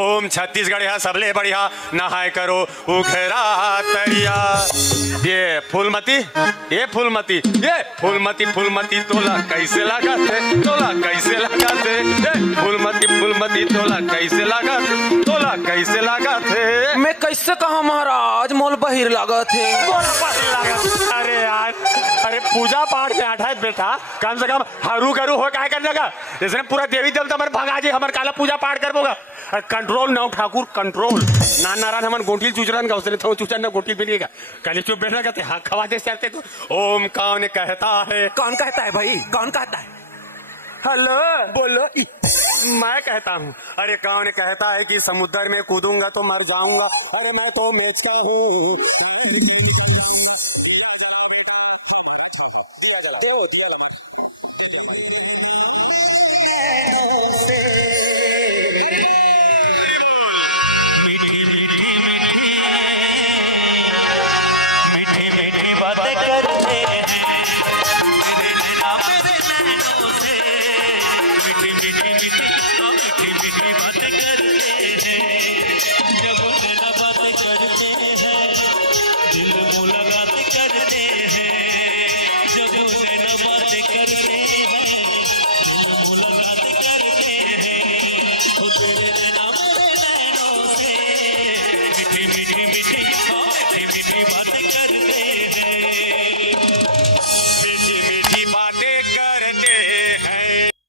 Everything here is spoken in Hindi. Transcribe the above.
ओम छत्तीसगढ़ यहाँ सबले बढ़िया नहाय करो उघरा तरिया। ये फूलमती फूलमती तोला कैसे लगा थे, तोला कैसे लगा थे, फूलमती तोला कैसे लगा, तोला कैसे लगा थे। मैं कैसे कहा महाराज, मोल बहिर लगा थे। अरे यार, अरे पूजा पाठ में आठा है बेटा, कम से कम हरू करू हो क्या करने का, इसने पूरा देवी देवता हमारे भगा जी हमारे काला पूजा पाठ कर बोगा। Control now Thakur control, Narayan हमारे गोटिल चूचरन का उसने थो चूचन ने गोटिल बिलिएगा कल चुप बैठना कहते हाँ खवा दे सकते तो। ओम कौन कहता है, कौन कहता है भाई, कौन कहता है? हेलो बोलो। मैं कहता हूँ। अरे कौन कहता है कि समुद्र में कूदूंगा तो मर जाऊंगा, अरे मैं तो मेच का हूँ। मीठी मीठी मीठी मीठी मीठी बात